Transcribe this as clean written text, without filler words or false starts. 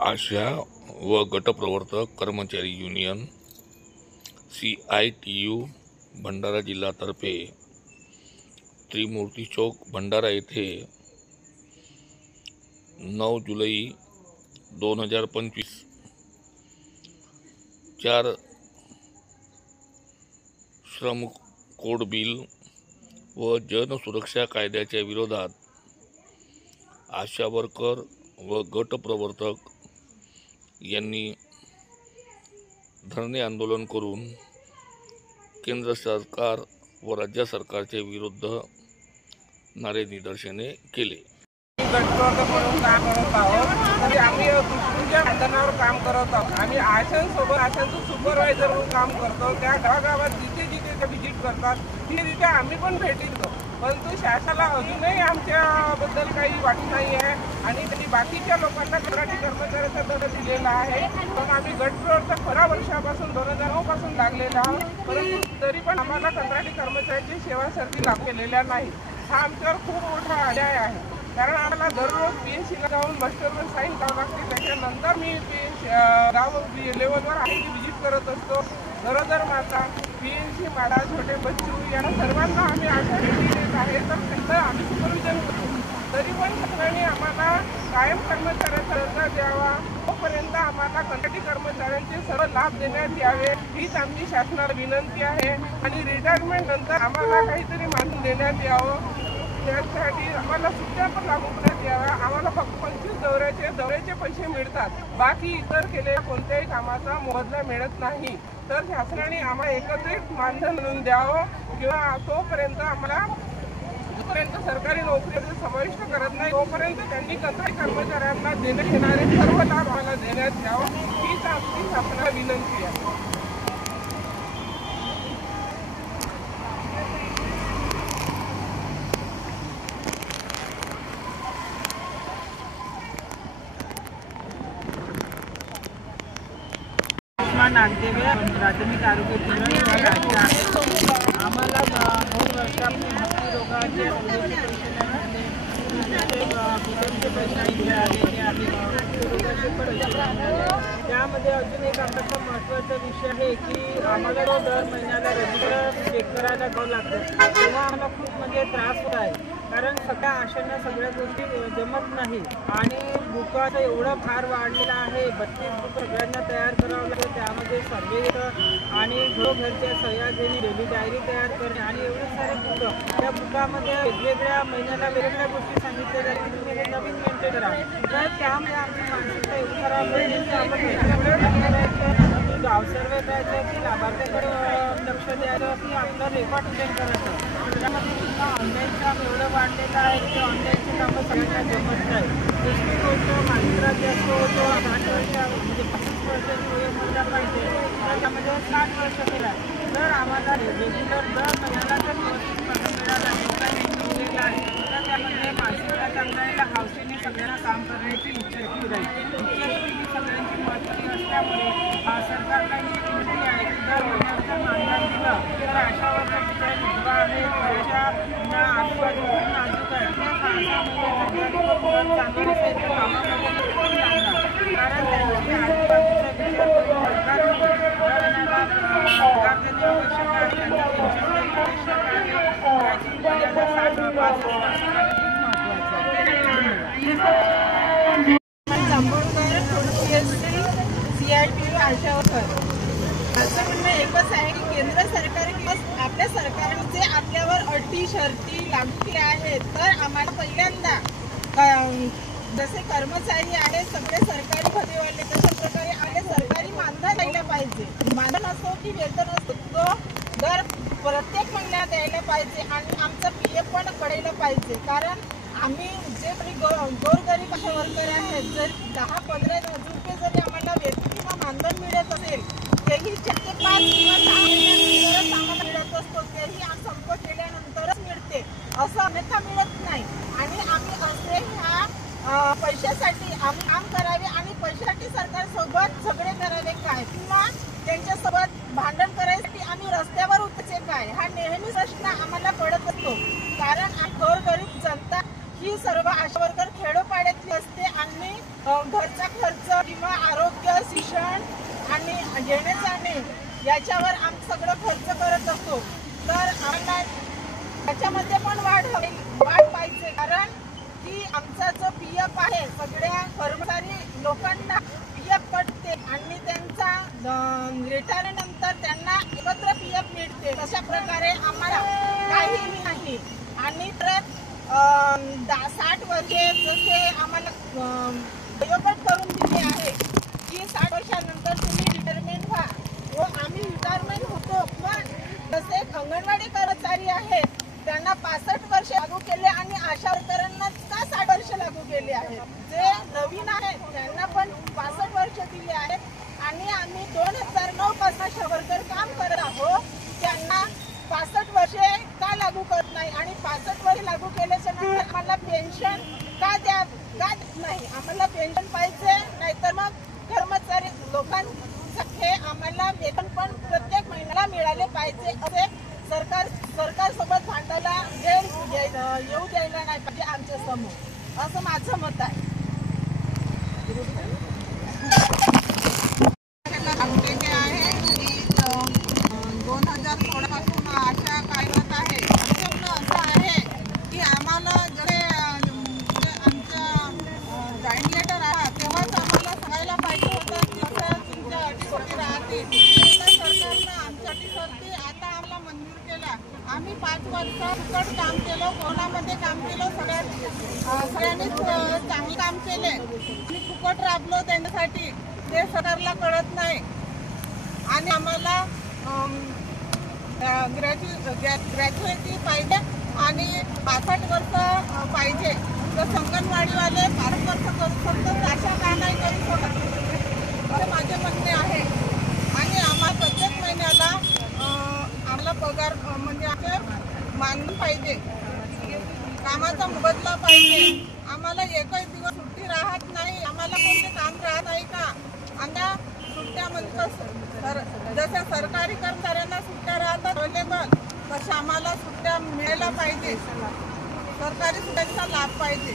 आशा व गटप्रवर्तक कर्मचारी union CITU Bhandara जिल्हातर्फे त्रिमूर्ती चौक भंडारा येथे 9 जुलै 2025 4 श्रम कोड बिल व जनसुरक्षा कायद्याच्या विरोधात आशा वर्कर व गटप्रवर्तक यांनी धरणे आंदोलन करून केंद्र सरकार व राज्य सरकारच्या विरुद्ध नारे निदर्शने केले। गटप्रवर्तक म्हणून काम करत आहोत, तरी आम्ही कृषीच्या मैदानावर काम करत आहोत। आम्ही आशांचं सुपरवायझर म्हणून काम करतो। त्या गावागावात जिथे जिथे ते व्हिजिट करतात तिथे आम्ही पण भेटी देतो, परंतु शासनाला अजूनही आमच्याबद्दल काही वाटत नाही आहे आणि त्यांनी बाकीच्या लोकांना कंत्राटी कर्मचाऱ्याचा दर दिलेला आहे। पण आम्ही गटप्रवर्तक 15 वर्षापासून 2009 पासून लागलेला आहोत, परंतु तरी पण आम्हाला कंत्राटी कर्मचाऱ्याची सेवासारखी लाभ केलेल्या नाही। हा आमच्यावर खूप मोठा अन्याय आहे, कारण आम्हाला दररोज PSCला जाऊन मास्टरवर साईन करावं लागते। त्याच्यानंतर मी गाव लेवलवर आम्ही व्हिजिट करत असतो। गरोदर माता, PNC माडा, छोटे बच्चू यांना सर्वांना आम्ही अशा भेटी देत आहे, तर त्यांचं आम्ही सुपरविजन करतो। तरी पण सरकारने आम्हाला कायम कर्मचाऱ्यांचा दर्जा द्यावा, तोपर्यंत आम्हाला कंत्राटी कर्मचाऱ्यांचे सर्व लाभ देण्यात यावे हीच आमची शासनाला विनंती आहे। आणि रिटायरमेंट नंतर आम्हाला काहीतरी मानून देण्यात यावं, त्यासाठी आम्हाला सुट्ट्या पण लागू करण्यात याव्या। आम्हाला फक्त 25 दौऱ्याचे पैसे मिळतात, बाकी इतर केलेल्या कोणत्याही कामाचा मोबदला मिळत नाही। तर शासनाने आम्हाला एकत्रित मानधन म्हणून द्यावं, किंवा तोपर्यंत आम्हाला जोपर्यंत सरकारी नोकरीमध्ये समाविष्ट करत नाही तोपर्यंत त्यांनी कंत्राटी कर्मचाऱ्यांना देण्यात येणारे सर्व लाभ आम्हाला देण्यात यावं हीच आमची शासनाला विनंती आहे। नागदेवे प्राथमिक आरोग्य केंद्र आम्हाला 2 वर्षापूर्वी हृदयरोगाचे त्यामध्ये अजून एक आमचा महत्त्वाचा विषय आहे की आम्हाला दर महिन्याला रेग्युलर चेक करायला जावं लागतं, तेव्हा आम्हाला खूप त्रास होत आहे, कारण सगळ्या आशांना सगळ्या गोष्टी जमत नाही आणि बुकाचा एवढा भार वाढलेला आहे। 32 बुक सगळ्यांना तयार करावं लागतं, त्यामध्ये सर्वे येतं आणि घरोघरच्या सह्या घेणे, डेली डायरी तयार करणे आणि एवढे सारे बुक। त्या बुकामध्ये वेगवेगळ्या महिन्याला वेगवेगळ्या गोष्टी सांगितल्या जातात, तुम्ही हे नवीन मेंटेन करा। तर त्यामुळे आमची मानसिकता एवढी खराब होईल की आपण गाव सर्वे करायचं की लाभार्थ्याकडे लक्ष द्यायचं की आपलं रेकॉर्ड मेंटेन करायचं। त्यामध्ये सुद्धा ऑनलाईन काम एवढं वाढलेलं आहे की ऑनलाईनचे कामं सगळ्यांना जमत नाही। दुसरी गोष्ट माणसाला जास्त होतो 60 वर्ष म्हणजे 35 वर्षाची वयोमर्यादा पाहिजे, तर त्यामध्ये 60 वर्ष केला तर आम्हाला रेग्युलर दर महिन्याला जर 35 मिळाला दिलेला आहे, तर त्यामध्ये माणसाला चांगल्या हावशीने सगळ्यांना काम करण्याची इच्छा राहील। इच्छाशक्ती सगळ्यांची महत्त्वाची असल्यामुळे सरकारला ही विनंती आहे की दर महिन्याला मानधन दिलं तर आशा वर्करची ज्या विधवा आहेत त्यांच्या आजूबाजू खूप नाजूक आहे, त्या 6 महिने चांगले कामामध्ये पण लागणार, कारण त्यांची आजूबाजूचा विचार करून सरकारने रोजगार देणे आवश्यक आहे, त्यांच्या पेन्शन आवश्यक आहे, त्याची मर्यादा 60 व 65 वर्षांसाठी खूप महत्त्वाचं आहे। CITU आशा वर्कर असं म्हणणं एकच आहे की केंद्र सरकार किंवा आपल्या सरकारने जे आपल्यावर अटी शर्ती लागू केल्या आहेत, तर आम्हाला पहिल्यांदा जसे कर्मचारी आहेत सगळे सरकारी पदवीवाले तशा प्रकारे आपले सरकारी मानधन द्यायला पाहिजे। मानधन असो की वेतन असो तो दर प्रत्येक महिन्याला द्यायला पाहिजे आणि आमचं PF पण पडायला पाहिजे, कारण आम्ही जे गोरगरीब अशा वर्कर आहेत, जर 10-15 रुपये जरी आम्हाला वेतन किंवा मानधन मिळत असेल तेही 4 ते 5 किंवा 6 महिन्यानंतरच आम्हाला मिळत असतो, तेही संप केल्यानंतरच मिळते, असं अन्यथा मिळत नाही। आणि आम्ही असे ह्या पैशासाठी आम्ही काम करावे आणि पैशासाठी सरकारसोबत झगडे करावे काय, किंवा त्यांच्यासोबत भांडण करायसाठी आम्ही रस्त्यावर उतरायचे काय, हा नेहमी प्रश्न आम्हाला पडत असतो। कारण गोरगरीब जनता ही सर्व आशा वर्कर खेडोपाड्यातली असते आणि घरचा खर्च किंवा आरोग्य, शिक्षण आणि येणे जाणे याच्यावर आम्ही सगळं खर्च करत असतो. तर आम्हाला त्याच्यामध्ये पण वाढ पाहिजे, कारण की आमचा जो PF आहे सगळ्या कर्मचारी लोकांना PF पडते आणि त्यांचा रिटायरनंतर त्यांना एकत्र PF मिळते. तशा प्रकारे आम्हाला काहीही नाही. आणि परत 60 वर्षे जसे आम्हाला वयोगट करून दिले आहे की 60 वर्षानंतर तुम्ही रिटायरमेंट व्हा व आम्ही रिटायरमेंट होतो. पण जसे अंगणवाडी कर्मचारी आहेत त्यांना 65 वर्ष लागू केले आणि आशा वर्करांना का 60 वर्ष लागू केले आहेत. जे नवीन आहेत त्यांना पण 65 वर्ष दिले आहेत आणि आम्ही 2009 पासून आशा वर्कर काम करत आहोत. त्यांना 65 वर्षे का लागू करत नाही आणि 65 वर्ष लागू केल्याच्या नंतर आम्हाला पेन्शन का देत नाही. आम्हाला पेन्शन पाहिजे, नाहीतर मग कर्मचारी लोकांचं हे आम्हाला वेतन पण प्रत्येक महिन्याला मिळाले पाहिजे. असे सरकारसोबत भांडायला येऊ द्यायला नाही पाहिजे आमच्या समोर, असं माझं मत आहे. सांगते की आहे की 2016 पासून आशा कार्यरत आहे. आमचं म्हणणं असं आहे की आम्हाला जसे आमच्या जॉईंट लेटर आला तेव्हाच आम्हाला सांगायला पाहिजे होतं की असं तुमच्या अटीसाठी राहतील. सरकारनं आमच्या अटीसाठी आता आम्हाला मंजूर केला. आम्ही 5 वर्ष फुकट काम केलं, कोरोनामध्ये काम केलं, सगळ्यांनीच चांगलं काम केले आणि फुकट राबलो त्यांच्यासाठी. ते सरकारला कळत नाही आणि आम्हाला ग्रॅज्युएटी पाहिजे आणि 65 वर्ष पाहिजे. तर अंगणवाडीवाले 12 वर्ष करू शकतात, अशा का नाही करू शकत असे माझे म्हणणे आहे. आणि आम्हाला प्रत्येक महिन्याला आम्हाला पगार म्हणजे आमचे मानधन पाहिजे, कामाचा मोबदला पाहिजे. आम्हाला एकही दिवस सुट्टी राहत नाही. आम्हाला कोणते काम राहत आहे का? आता सुट्ट्या म्हणजे जसं सरकारी कर्मचाऱ्यांना सुट्ट्या राहतात अवेलेबल, तशा आम्हाला सुट्ट्या मिळायला पाहिजे. सरकारी सुट्ट्यांचा लाभ पाहिजे.